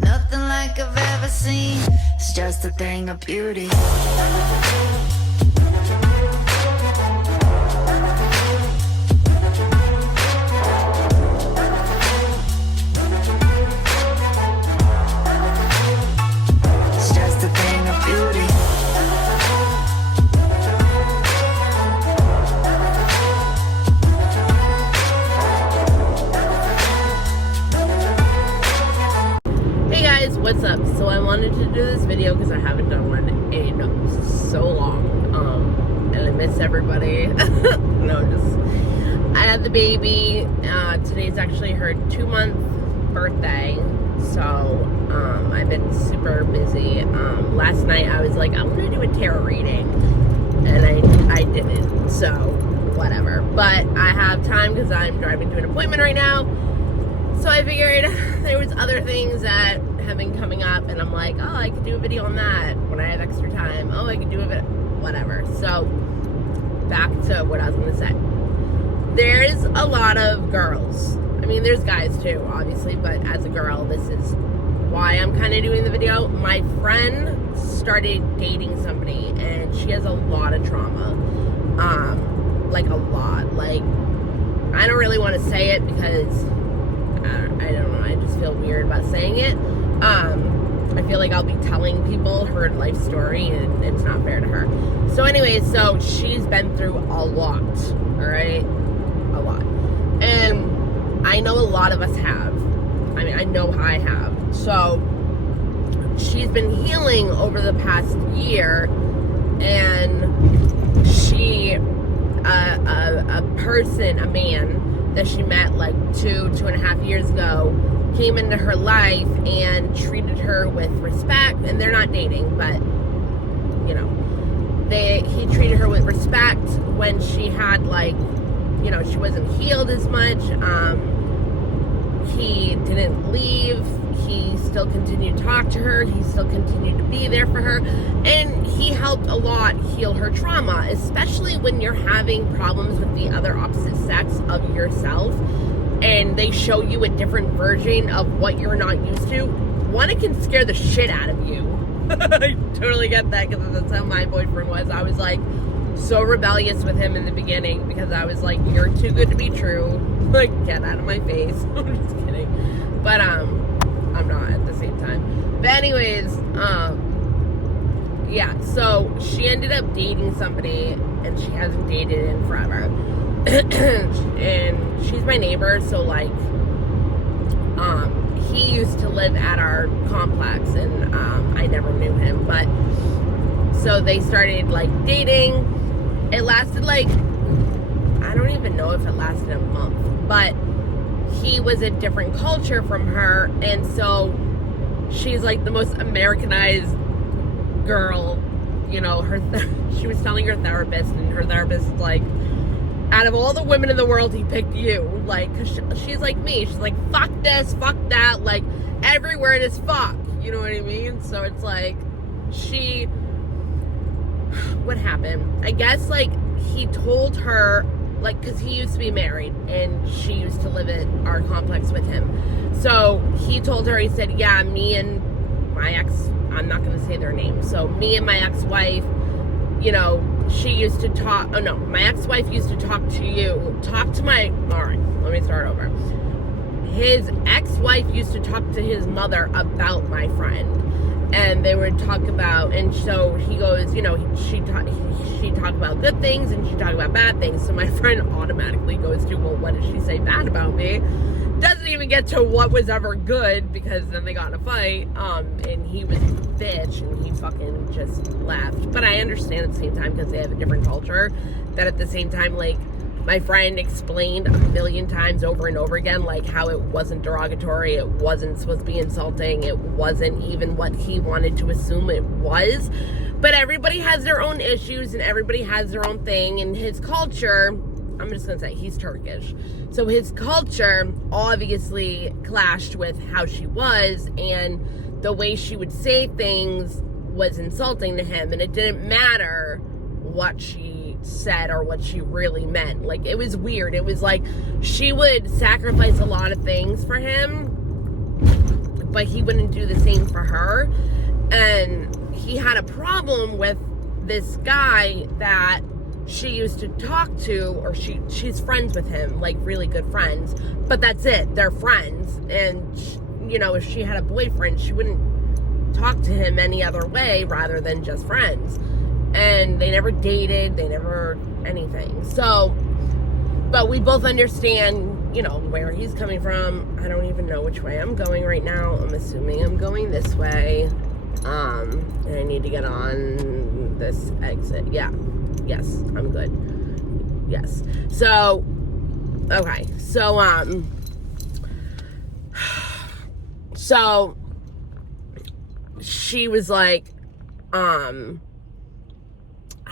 Nothing like I've ever seen. It's just a thing of beauty. It's just a thing of beauty. What's up? So I wanted to do this video because I haven't done one in so long, and I miss everybody. I had the baby. Today's actually her 2-month birthday, so I've been super busy. Last night I was like, I want to do a tarot reading, and I didn't, so whatever. But I have time because I'm driving to an appointment right now. So I figured there was other things that have been coming up, and I'm like, oh, I could do a video on that when I have extra time. Oh, I could do a video, whatever. So back to what I was going to say. There's a lot of girls. I mean, there's guys too, obviously, but as a girl, this is why I'm kind of doing the video. My friend started dating somebody, and she has a lot of trauma. Like a lot. Like, I don't really want to say it because I don't know, I just feel weird about saying it. I feel like I'll be telling people her life story, and it's not fair to her. So anyway, so she's been through a lot, alright? A lot. And I know a lot of us have. I mean, I know I have. So she's been healing over the past year, and she, a man that she met like 2.5 years ago came into her life and treated her with respect. And they're not dating, but you know, he treated her with respect when she had, like, you know, she wasn't healed as much. He didn't leave. He still continued to talk to her. He still continued to be there for her. And he helped a lot heal her trauma, especially when you're having problems with the other opposite sex of yourself, and they show you a different version of what you're not used to. One, it can scare the shit out of you. I totally get that, because that's how my boyfriend was. I was like so rebellious with him in the beginning because I was like, you're too good to be true. Like, get out of my face. I'm just kidding. But I'm not at the same time. But anyways, yeah, so she ended up dating somebody, and she hasn't dated in forever. And she's my neighbor, so like, he used to live at our complex, and I never knew him, but so they started like dating. It lasted like, I don't even know if it lasted a month, but he was a different culture from her, and so she's like the most Americanized girl, you know. She was telling her therapist, and her therapist is like, out of all the women in the world, he picked you. Like, cause she's like me. She's like, fuck this, fuck that. Like, every word is fuck. You know what I mean? So it's like, what happened? I guess, like, he told her, like, because he used to be married, and she used to live at our complex with him. So he told her, he said, yeah, me and my ex, I'm not going to say their names. So me and my ex-wife, you know, she used to talk, oh no, my ex-wife used to talk to you, alright, let me start over. His ex-wife used to talk to his mother about my friend, and they would talk about, and so he goes, you know, she talked about good things, and she talked about bad things, so my friend automatically goes to, well, what did she say bad about me? Doesn't even get to what was ever good, because then they got in a fight, and he was a bitch, and he fucking just left. But I understand at the same time, because they have a different culture, that at the same time, like, my friend explained a million times over and over again, like, how it wasn't derogatory, it wasn't supposed to be insulting, it wasn't even what he wanted to assume it was. But everybody has their own issues, and everybody has their own thing, and his culture, I'm just gonna say, he's Turkish. So his culture obviously clashed with how she was, and the way she would say things was insulting to him, and it didn't matter what she said or what she really meant. Like, it was weird. It was like she would sacrifice a lot of things for him but he wouldn't do the same for her. And he had a problem with this guy that she used to talk to, or she's friends with him, like really good friends, but that's it, they're friends. And you know, if she had a boyfriend, she wouldn't talk to him any other way rather than just friends. And they never dated, they never anything. So, but we both understand, you know, where he's coming from. I don't even know which way I'm going right now. I'm assuming I'm going this way. And I need to get on this exit. Yeah. Yes, I'm good. Yes. So, okay. So she was like, I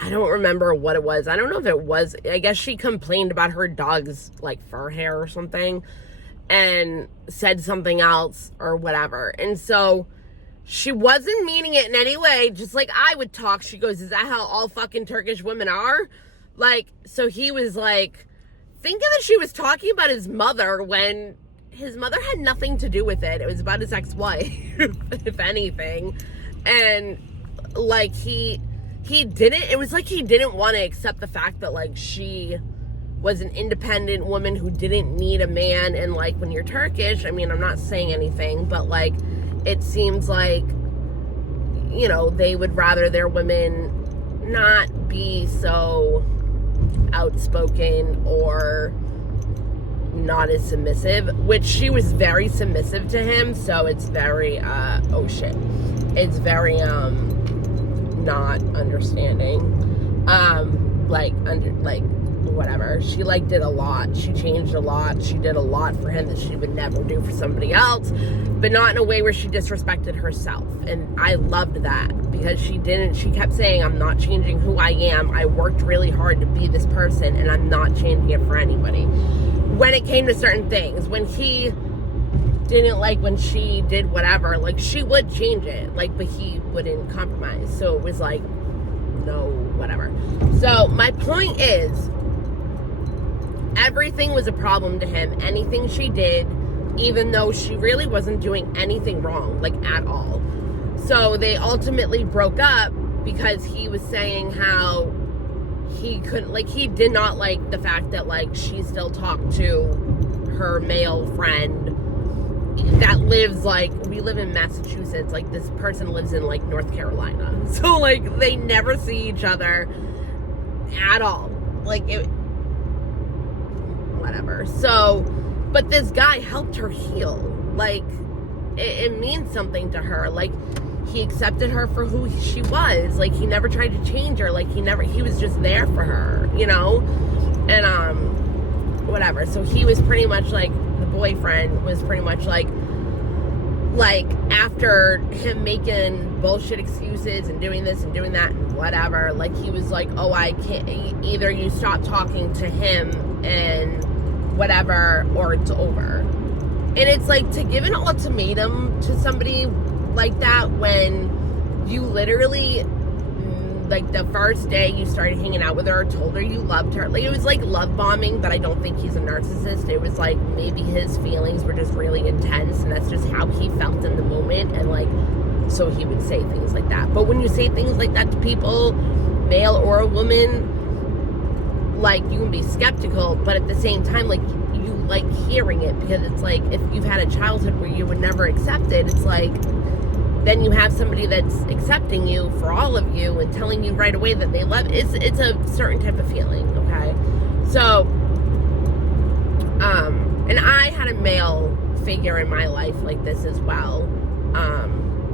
don't remember what it was. I don't know if it was, I guess she complained about her dog's like fur hair or something and said something else or whatever. And so she wasn't meaning it in any way, just like I would talk. She goes, is that how all fucking Turkish women are? Like, so he was like, thinking that she was talking about his mother when his mother had nothing to do with it. It was about his ex-wife, if anything. And like he didn't, it was like he didn't want to accept the fact that like she was an independent woman who didn't need a man. And like when you're Turkish, I mean, I'm not saying anything, but like it seems like, you know, they would rather their women not be so outspoken or not as submissive, which she was very submissive to him. So it's very oh shit, it's very not understanding, like whatever. She like did a lot, she changed a lot, she did a lot for him that she would never do for somebody else, but not in a way where she disrespected herself. And I loved that, because she kept saying, I'm not changing who I am, I worked really hard to be this person, and I'm not changing it for anybody. When it came to certain things, when he didn't like when she did whatever, like she would change it, like, but he wouldn't compromise. So it was like, no, whatever. So my point is, everything was a problem to him. Anything she did, even though she really wasn't doing anything wrong, like at all. So they ultimately broke up because he was saying how he couldn't, like, he did not like the fact that like she still talked to her male friend that lives, like, we live in Massachusetts, like this person lives in like North Carolina. So like they never see each other at all. Like it, whatever. So, but this guy helped her heal. Like, it means something to her. Like, he accepted her for who she was. Like, he never tried to change her. Like, he was just there for her, you know? And, whatever. So he was pretty much like, the boyfriend was pretty much like, after him making bullshit excuses and doing this and doing that and whatever, like, he was like, oh, I can't, either you stop talking to him and whatever, or it's over. And it's like, to give an ultimatum to somebody like that when you literally, like, the first day you started hanging out with her, told her you loved her, like, it was like love bombing, but I don't think he's a narcissist. It was like, maybe his feelings were just really intense, and that's just how he felt in the moment, and like, so he would say things like that. But when you say things like that to people, male or a woman, like, you can be skeptical, but at the same time, like, you like hearing it, because it's like, if you've had a childhood where you would never accept it, it's like, then you have somebody that's accepting you for all of you and telling you right away that they love, it's a certain type of feeling, okay? So, and I had a male figure in my life like this as well,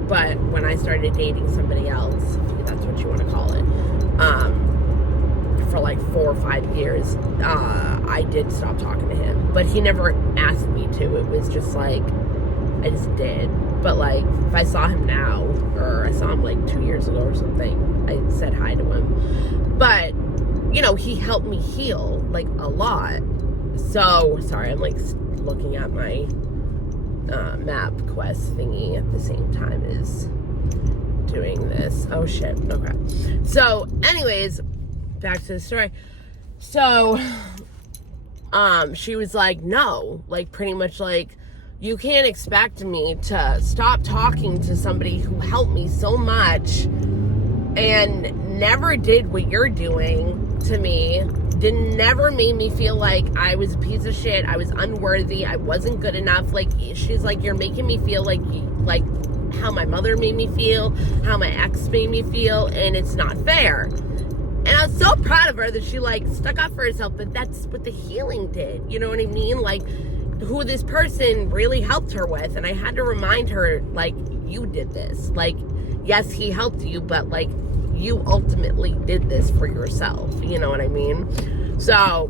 but when I started dating somebody else, if that's what you want to call it, for like 4 or 5 years, I did stop talking to him, but he never asked me to. It was just like, I just did. But like, if I saw him now, or I saw him like 2 years ago or something, I said hi to him. But, you know, he helped me heal, like, a lot. So, sorry, I'm like looking at my map quest thingy at the same time as doing this. Oh shit, okay. So, anyways, back to the story. So, she was like, no, like, pretty much like, you can't expect me to stop talking to somebody who helped me so much and never did what you're doing to me. Never made me feel like I was a piece of shit. I was unworthy. I wasn't good enough. Like, she's like, you're making me feel like how my mother made me feel, how my ex made me feel, and it's not fair. And I was so proud of her that she, like, stuck up for herself, but that's what the healing did. You know what I mean? Like, who this person really helped her with. And I had to remind her, like, you did this. Like, yes, he helped you, but, like, you ultimately did this for yourself. You know what I mean? So,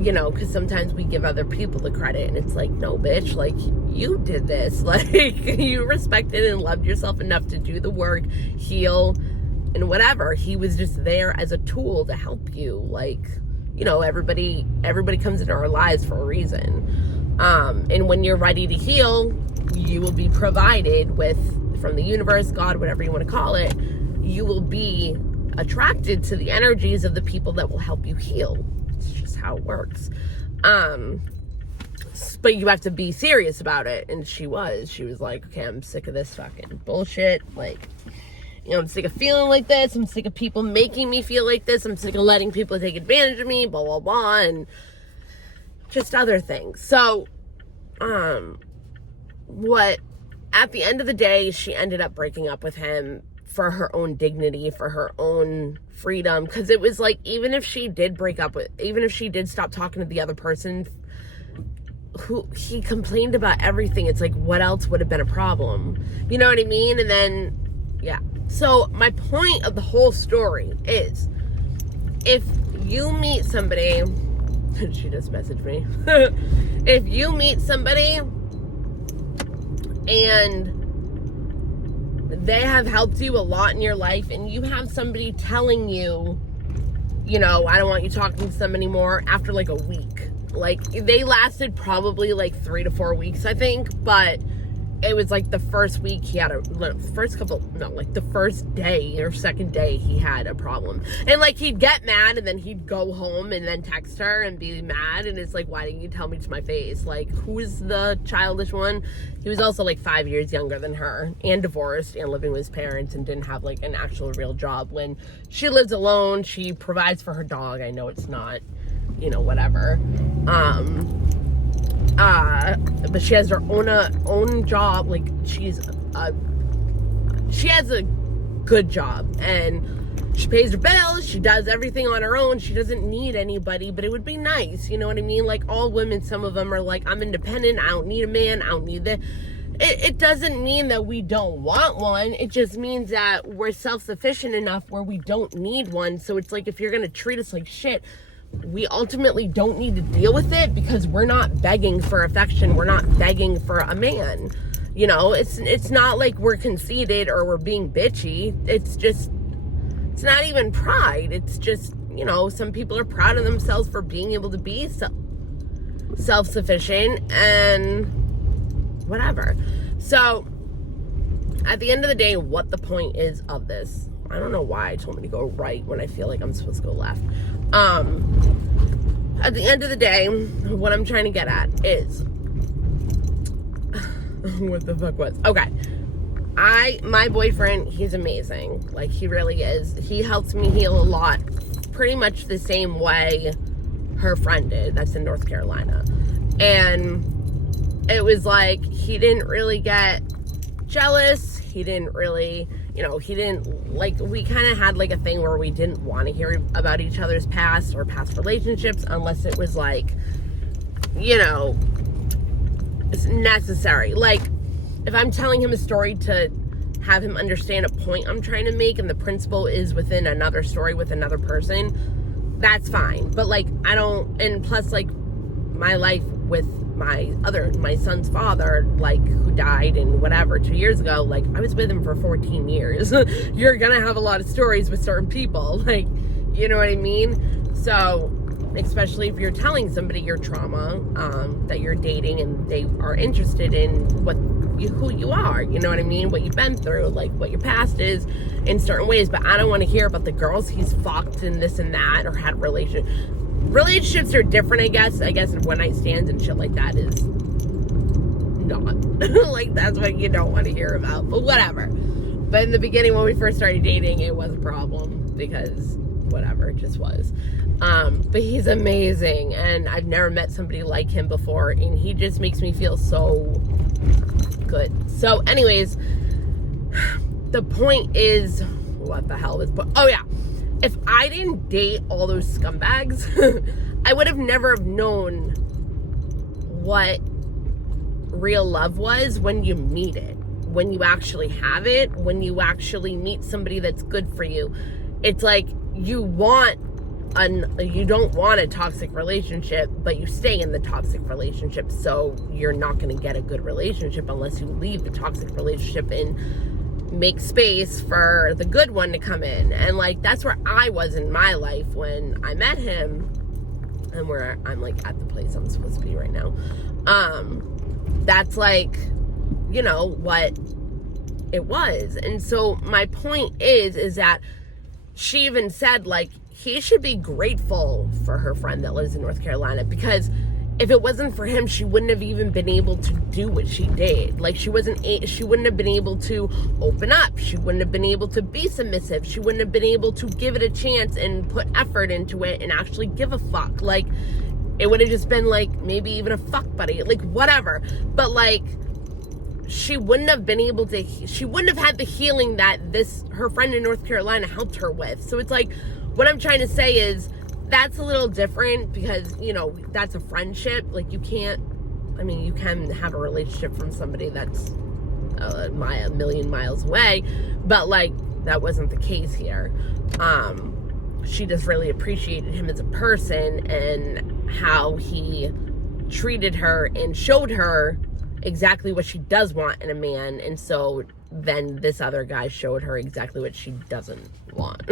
you know, because sometimes we give other people the credit, and it's like, no, bitch, like, you did this. Like, you respected and loved yourself enough to do the work, heal, and whatever. He was just there as a tool to help you. Like, you know, everybody comes into our lives for a reason. And when you're ready to heal, you will be provided with, from the universe, God, whatever you want to call it, you will be attracted to the energies of the people that will help you heal. It's just how it works. But you have to be serious about it. And she was like, okay, I'm sick of this fucking bullshit. Like, you know, I'm sick of feeling like this. I'm sick of people making me feel like this. I'm sick of letting people take advantage of me, blah, blah, blah, and just other things. So, at the end of the day, she ended up breaking up with him for her own dignity, for her own freedom. Because it was like, even if she did stop talking to the other person who he complained about everything, it's like, what else would have been a problem? You know what I mean? And then, yeah. So my point of the whole story is, if you meet somebody, she just messaged me, if you meet somebody and they have helped you a lot in your life, and you have somebody telling you, you know, I don't want you talking to them anymore, after like a week. Like, they lasted probably like 3 to 4 weeks, I think, but it was like the first week the first day or second day he had a problem. And like, he'd get mad and then he'd go home and then text her and be mad, and it's like, why didn't you tell me to my face? Like, who's the childish one? He was also like 5 years younger than her, and divorced, and living with his parents, and didn't have like an actual real job. When she lives alone, she provides for her dog. I know it's not, you know, whatever. But she has her own job. Like, she has a good job, and she pays her bills. She does everything on her own. She doesn't need anybody, but it would be nice. You know what I mean? Like, all women, some of them are like, I'm independent. I don't need a man. I don't need that. It doesn't mean that we don't want one. It just means that we're self-sufficient enough where we don't need one. So it's like, if you're going to treat us like shit, we ultimately don't need to deal with it, because we're not begging for affection. We're not begging for a man. You know, it's not like we're conceited or we're being bitchy. It's not even pride. It's just, you know, some people are proud of themselves for being able to be self-sufficient and whatever. So at the end of the day, what the point is of this, I don't know why I told me to go right when I feel like I'm supposed to go left. At the end of the day, what I'm trying to get at is, what the fuck was, okay, my boyfriend, he's amazing. Like, he really is. He helps me heal a lot, pretty much the same way her friend did. That's in North Carolina. And it was like, he didn't really get jealous. He didn't really, you know, we kind of had like a thing where we didn't want to hear about each other's past or past relationships, unless it was like, you know, it's necessary. Like, if I'm telling him a story to have him understand a point I'm trying to make, and the principle is within another story with another person, that's fine. But like, I don't, and plus, like, my life with my son's father, like, who died and whatever 2 years ago, like, I was with him for 14 years. You're gonna have a lot of stories with certain people, like, you know what I mean? So, especially if you're telling somebody your trauma, that you're dating, and they are interested in who you are, you know what I mean? What you've been through, like, what your past is in certain ways. But I don't want to hear about the girls he's fucked and this and that, or had relationships are different, I guess one night stands and shit like that is not. Like, that's what you don't want to hear about, but whatever. But in the beginning, when we first started dating, it was a problem because whatever, it just was. But he's amazing, and I've never met somebody like him before, and he just makes me feel so good. So anyways, the point is, what the hell is, oh yeah, if I didn't date all those scumbags, I would have never have known what real love was when you meet it, when you actually have it, when you actually meet somebody that's good for you. It's like you don't want a toxic relationship, but you stay in the toxic relationship, so you're not going to get a good relationship unless you leave the toxic relationship and make space for the good one to come in. And like, that's where I was in my life when I met him, and where I'm like at the place I'm supposed to be right now. That's like, you know, what it was. And so my point is that she even said, like, he should be grateful for her friend that lives in North Carolina, because if it wasn't for him, she wouldn't have even been able to do what she did. Like, she wouldn't have been able to open up. She wouldn't have been able to be submissive. She wouldn't have been able to give it a chance and put effort into it and actually give a fuck. Like, it would have just been like, maybe even a fuck buddy, like whatever. But like, she wouldn't have been able to, she wouldn't have had the healing that her friend in North Carolina helped her with. So it's like, what I'm trying to say is, that's a little different because, you know, that's a friendship. Like, you can have a relationship from somebody that's a million miles away, but like, that wasn't the case here. She just really appreciated him as a person and how he treated her and showed her exactly what she does want in a man. And so then this other guy showed her exactly what she doesn't want.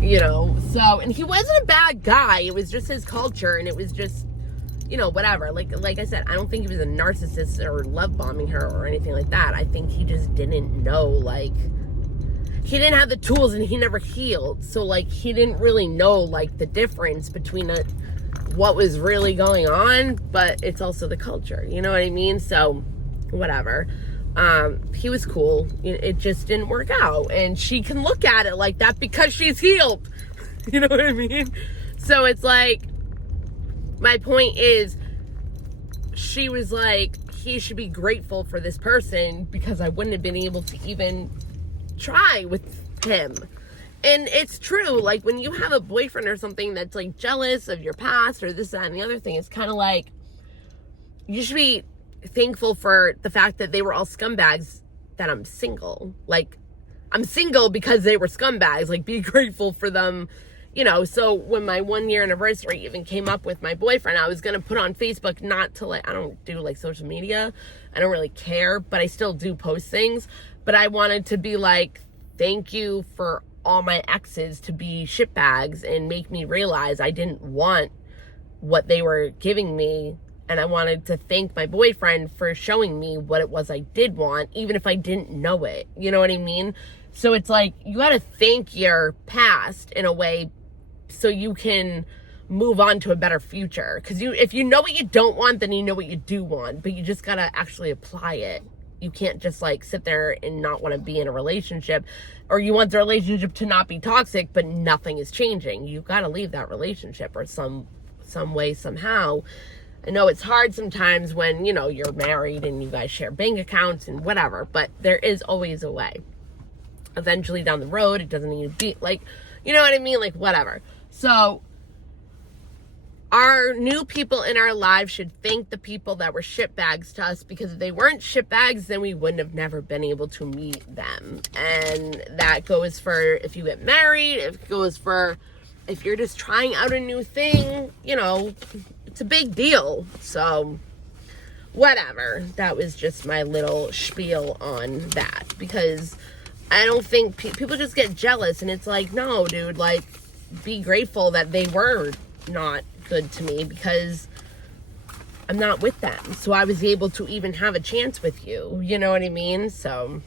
You know, so, and he wasn't a bad guy. It was just his culture, and it was just, you know, whatever. Like I said, I don't think he was a narcissist or love bombing her or anything like that. I think he just didn't know, like, he didn't have the tools, and he never healed. So like, he didn't really know like the difference between what was really going on, but it's also the culture, you know what I mean? So whatever. He was cool. It just didn't work out, and she can look at it like that because she's healed. You know what I mean? So it's like, my point is, she was like, he should be grateful for this person because I wouldn't have been able to even try with him. And it's true, like, when you have a boyfriend or something that's like jealous of your past or this, that, and the other thing, it's kind of like, you should be thankful for the fact that they were all scumbags, that I'm single. Like, I'm single because they were scumbags. Like, be grateful for them, you know. So when my 1 year anniversary even came up with my boyfriend, I was gonna put on Facebook, not to like, I don't do like social media, I don't really care, but I still do post things. But I wanted to be like, thank you for all my exes to be shitbags and make me realize I didn't want what they were giving me. And I wanted to thank my boyfriend for showing me what it was I did want, even if I didn't know it. You know what I mean? So it's like, you got to thank your past in a way so you can move on to a better future. Because if you know what you don't want, then you know what you do want. But you just got to actually apply it. You can't just like sit there and not want to be in a relationship, or you want the relationship to not be toxic, but nothing is changing. You got to leave that relationship, or some way, somehow. I know it's hard sometimes when, you know, you're married and you guys share bank accounts and whatever, but there is always a way. Eventually down the road, it doesn't need to be like, you know what I mean? Like, whatever. So our new people in our lives should thank the people that were shitbags to us, because if they weren't shitbags, then we wouldn't have never been able to meet them. And that goes for if you get married, it goes for if you're just trying out a new thing, you know, it's a big deal. So whatever. That was just my little spiel on that, because I don't think people just get jealous, and it's like, no, dude, like, be grateful that they were not good to me, because I'm not with them. So I was able to even have a chance with you. You know what I mean? So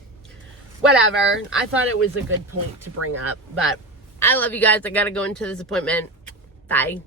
whatever. I thought it was a good point to bring up, but I love you guys. I gotta go into this appointment. Bye.